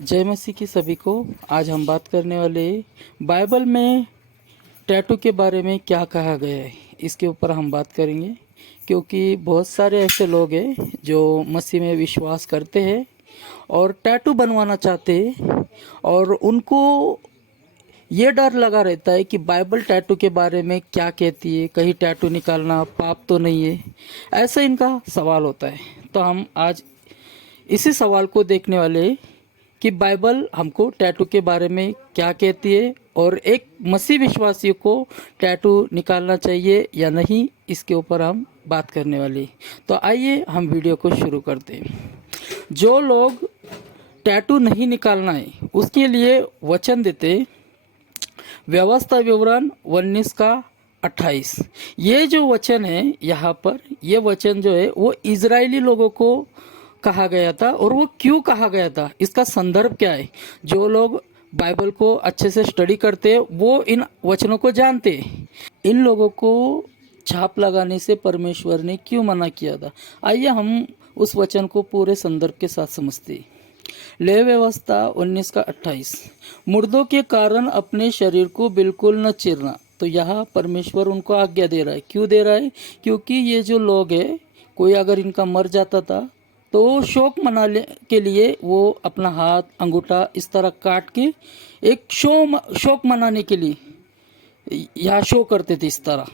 जय मसीह की सभी को। आज हम बात करने वाले बाइबल में टैटू के बारे में क्या कहा गया है, इसके ऊपर हम बात करेंगे। क्योंकि बहुत सारे ऐसे लोग हैं जो मसीह में विश्वास करते हैं और टैटू बनवाना चाहते हैं, और उनको ये डर लगा रहता है कि बाइबल टैटू के बारे में क्या कहती है, कहीं टैटू निकालना पाप तो नहीं है। ऐसा इनका सवाल होता है। तो हम आज इसी सवाल को देखने वाले हैं कि बाइबल हमको टैटू के बारे में क्या कहती है, और एक मसीह विश्वासी को टैटू निकालना चाहिए या नहीं, इसके ऊपर हम बात करने वाले हैं। तो आइए हम वीडियो को शुरू करते हैं। जो लोग टैटू नहीं निकालना है उसके लिए वचन देते, व्यवस्था विवरण 19 का 28। ये जो वचन है यहाँ पर, ये वचन जो है वो इजरायली लोगों को कहा गया था। और वो क्यों कहा गया था, इसका संदर्भ क्या है। जो लोग बाइबल को अच्छे से स्टडी करते हैं वो इन वचनों को जानते हैं। इन लोगों को छाप लगाने से परमेश्वर ने क्यों मना किया था, आइए हम उस वचन को पूरे संदर्भ के साथ समझते हैं। ले व्यवस्था 19 का 28, मुर्दों के कारण अपने शरीर को बिल्कुल न चीरना। तो यहाँ परमेश्वर उनको आज्ञा दे रहा है। क्यों दे रहा है, क्योंकि ये जो लोग हैं, कोई अगर इनका मर जाता था तो शोक मनाने के लिए वो अपना हाथ अंगूठा इस तरह काट के एक शोक मनाने के लिए यहाँ शो करते थे इस तरह।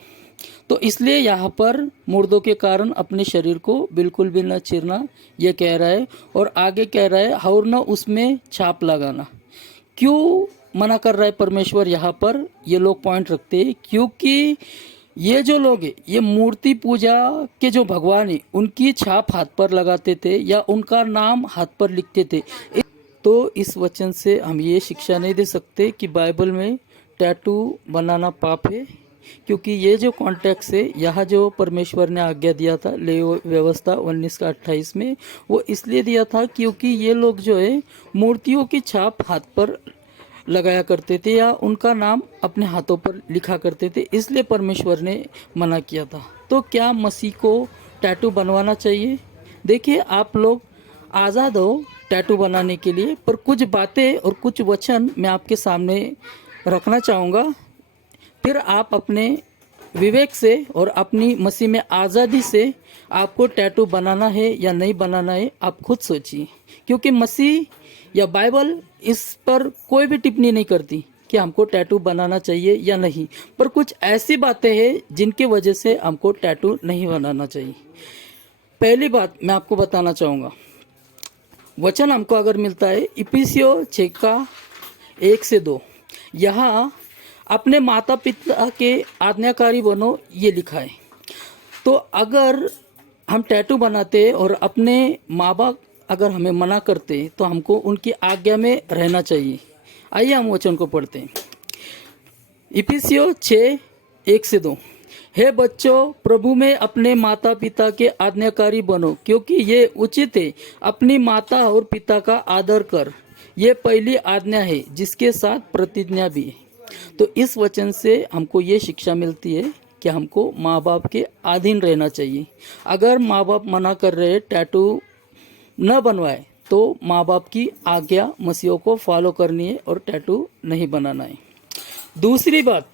तो इसलिए यहाँ पर मुर्दों के कारण अपने शरीर को बिल्कुल भी न चीरना ये कह रहा है। और आगे कह रहा है और न उसमें छाप लगाना। क्यों मना कर रहा है परमेश्वर, यहाँ पर ये लोग पॉइंट रखते हैं क्योंकि ये जो लोग हैं ये मूर्ति पूजा के जो भगवान है उनकी छाप हाथ पर लगाते थे या उनका नाम हाथ पर लिखते थे। तो इस वचन से हम ये शिक्षा नहीं दे सकते कि बाइबल में टैटू बनाना पाप है, क्योंकि ये जो कॉन्टेक्स्ट है, यहाँ जो परमेश्वर ने आज्ञा दिया था ले व्यवस्था 19 का 28 में, वो इसलिए दिया था क्योंकि ये लोग जो है मूर्तियों की छाप हाथ पर लगाया करते थे या उनका नाम अपने हाथों पर लिखा करते थे, इसलिए परमेश्वर ने मना किया था। तो क्या मसीह को टैटू बनवाना चाहिए? देखिए, आप लोग आज़ाद हो टैटू बनाने के लिए, पर कुछ बातें और कुछ वचन मैं आपके सामने रखना चाहूँगा। फिर आप अपने विवेक से और अपनी मसीह में आज़ादी से आपको टैटू बनाना है या नहीं बनाना है, आप खुद सोचिए। क्योंकि मसीह या बाइबल इस पर कोई भी टिप्पणी नहीं करती कि हमको टैटू बनाना चाहिए या नहीं, पर कुछ ऐसी बातें हैं जिनके वजह से हमको टैटू नहीं बनाना चाहिए। पहली बात मैं आपको बताना चाहूँगा, वचन हमको अगर मिलता है इफिसियों 6 का 1 से 2, यहाँ अपने माता पिता के आज्ञाकारी बनो ये लिखा है। तो अगर हम टैटू बनाते हैं और अपने माँ बाप अगर हमें मना करते तो हमको उनकी आज्ञा में रहना चाहिए। आइए हम वचन को पढ़ते हैं। इफिसियों 6 1 से 2, हे बच्चों, प्रभु में अपने माता पिता के आज्ञाकारी बनो, क्योंकि ये उचित है। अपनी माता और पिता का आदर कर, ये पहली आज्ञा है जिसके साथ प्रतिज्ञा भी है। तो इस वचन से हमको ये शिक्षा मिलती है कि हमको माँ बाप के अधीन रहना चाहिए। अगर माँ बाप मना कर रहे टैटू न बनवाए तो माँ बाप की आज्ञा मसीहों को फॉलो करनी है और टैटू नहीं बनाना है। दूसरी बात,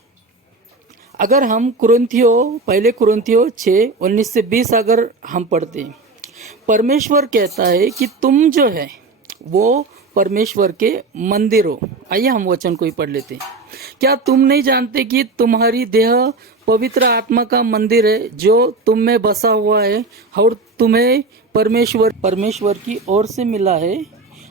अगर हम पहले कुरिन्थियों 6 19 से 20 अगर हम पढ़ते हैं, परमेश्वर कहता है कि तुम जो है वो परमेश्वर के मंदिर हो। आइए हम वचन को ही पढ़ लेते हैं। क्या तुम नहीं जानते कि तुम्हारी देह पवित्र आत्मा का मंदिर है जो तुम में बसा हुआ है और तुम्हें परमेश्वर की ओर से मिला है,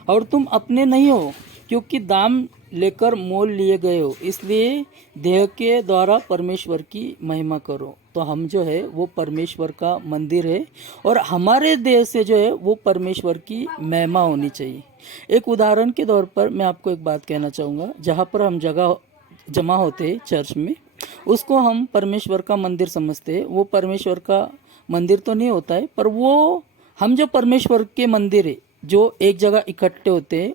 और तुम अपने नहीं हो क्योंकि दाम लेकर मोल लिए गए हो। इसलिए देह के द्वारा परमेश्वर की महिमा करो। तो हम जो है वो परमेश्वर का मंदिर है और हमारे देह से जो है वो परमेश्वर की महिमा होनी चाहिए। एक उदाहरण के तौर पर मैं आपको एक बात कहना चाहूँगा, जहाँ पर हम जमा होते हैं चर्च में, उसको हम परमेश्वर का मंदिर समझते हैं। वो परमेश्वर का मंदिर तो नहीं होता है, पर वो हम जो परमेश्वर के मंदिर है जो एक जगह इकट्ठे होते हैं,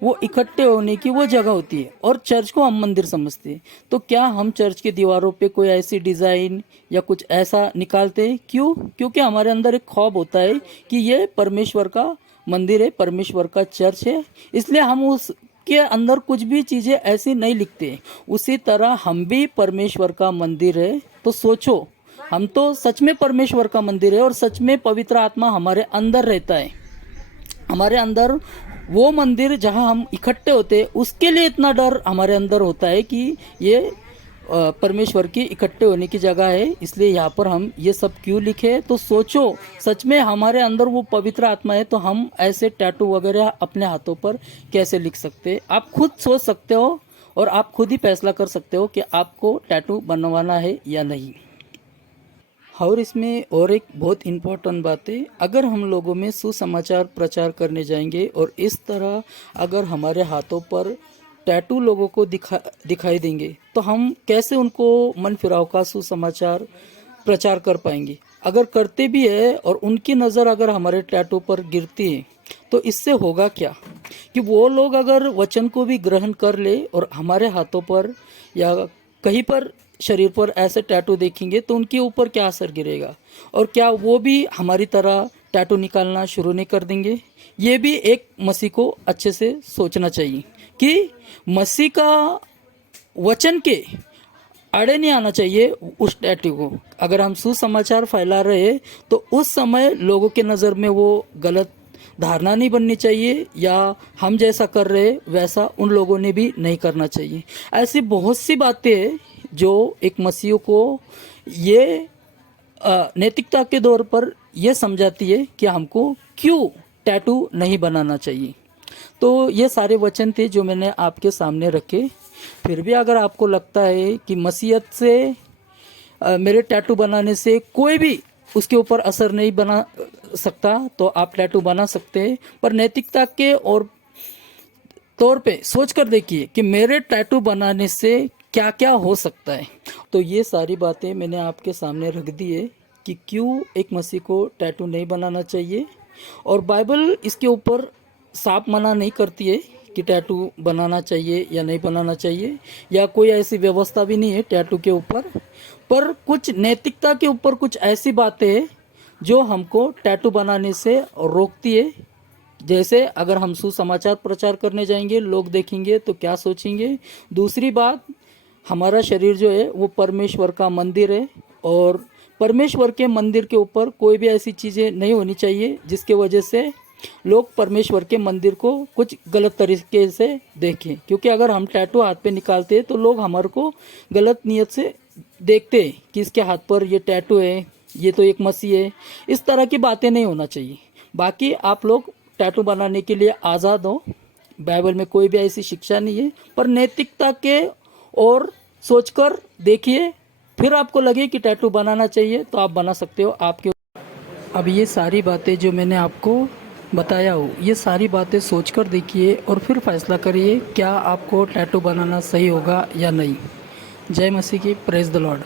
वो इकट्ठे होने की वो जगह होती है, और चर्च को हम मंदिर समझते हैं। तो क्या हम चर्च की दीवारों पे कोई ऐसी डिज़ाइन या कुछ ऐसा निकालते हैं? क्यों? क्योंकि हमारे अंदर एक ख्वाब होता है कि ये परमेश्वर का मंदिर है, परमेश्वर का चर्च है, इसलिए हम उसके अंदर कुछ भी चीज़ें ऐसी नहीं लिखते। उसी तरह हम भी परमेश्वर का मंदिर है। तो सोचो, हम तो सच में परमेश्वर का मंदिर है और सच में पवित्र आत्मा हमारे अंदर रहता है। हमारे अंदर वो मंदिर जहाँ हम इकट्ठे होते हैं, उसके लिए इतना डर हमारे अंदर होता है कि ये परमेश्वर की इकट्ठे होने की जगह है, इसलिए यहाँ पर हम ये सब क्यों लिखे। तो सोचो, सच में हमारे अंदर वो पवित्र आत्मा है तो हम ऐसे टैटू वगैरह अपने हाथों पर कैसे लिख सकते। आप खुद सोच सकते हो और आप खुद ही फैसला कर सकते हो कि आपको टैटू बनवाना है या नहीं। और इसमें और एक बहुत इम्पोर्टेंट बात है, अगर हम लोगों में सुसमाचार प्रचार करने जाएंगे और इस तरह अगर हमारे हाथों पर टैटू लोगों को दिखाई देंगे तो हम कैसे उनको मन फिराव का सुसमाचार प्रचार कर पाएंगे। अगर करते भी है और उनकी नज़र अगर हमारे टैटू पर गिरती है तो इससे होगा क्या कि वो लोग अगर वचन को भी ग्रहण कर ले और हमारे हाथों पर या कहीं पर शरीर पर ऐसे टैटू देखेंगे तो उनके ऊपर क्या असर गिरेगा और क्या वो भी हमारी तरह टैटू निकालना शुरू नहीं कर देंगे। ये भी एक मसीह को अच्छे से सोचना चाहिए कि मसीह का वचन के आड़े नहीं आना चाहिए उस टैटू को। अगर हम सुसमाचार फैला रहे तो उस समय लोगों के नज़र में वो गलत धारणा नहीं बननी चाहिए या हम जैसा कर रहे वैसा उन लोगों ने भी नहीं करना चाहिए। ऐसी बहुत सी बातें हैं जो एक मसीह को ये नैतिकता के दौर पर यह समझाती है कि हमको क्यों टैटू नहीं बनाना चाहिए। तो ये सारे वचन थे जो मैंने आपके सामने रखे। फिर भी अगर आपको लगता है कि मसीहत से मेरे टैटू बनाने से कोई भी उसके ऊपर असर नहीं बना सकता तो आप टैटू बना सकते हैं, पर नैतिकता के और तौर पे सोच कर देखिए कि मेरे टैटू बनाने से क्या क्या हो सकता है। तो ये सारी बातें मैंने आपके सामने रख दी है कि क्यों एक मसीह को टैटू नहीं बनाना चाहिए, और बाइबल इसके ऊपर साफ मना नहीं करती है कि टैटू बनाना चाहिए या नहीं बनाना चाहिए, या कोई ऐसी व्यवस्था भी नहीं है टैटू के ऊपर। पर कुछ नैतिकता के ऊपर कुछ ऐसी बातें हैं जो हमको टैटू बनाने से रोकती है। जैसे अगर हम सुसमाचार प्रचार करने जाएंगे, लोग देखेंगे तो क्या सोचेंगे। दूसरी बात, हमारा शरीर जो है वो परमेश्वर का मंदिर है और परमेश्वर के मंदिर के ऊपर कोई भी ऐसी चीज़ें नहीं होनी चाहिए जिसके वजह से लोग परमेश्वर के मंदिर को कुछ गलत तरीके से देखें। क्योंकि अगर हम टैटू हाथ पे निकालते हैं तो लोग हमारे को गलत नीयत से देखते हैं कि इसके हाथ पर ये टैटू है, ये तो एक मसीह है। इस तरह की बातें नहीं होना चाहिए। बाकी आप लोग टैटू बनाने के लिए आज़ाद हो, बाइबल में कोई भी ऐसी शिक्षा नहीं है, पर नैतिकता के और सोचकर देखिए, फिर आपको लगे कि टैटू बनाना चाहिए तो आप बना सकते हो आपके। अब ये सारी बातें जो मैंने आपको बताया हो, ये सारी बातें सोचकर देखिए और फिर फैसला करिए क्या आपको टैटू बनाना सही होगा या नहीं। जय मसीह की, प्रेज द लॉर्ड।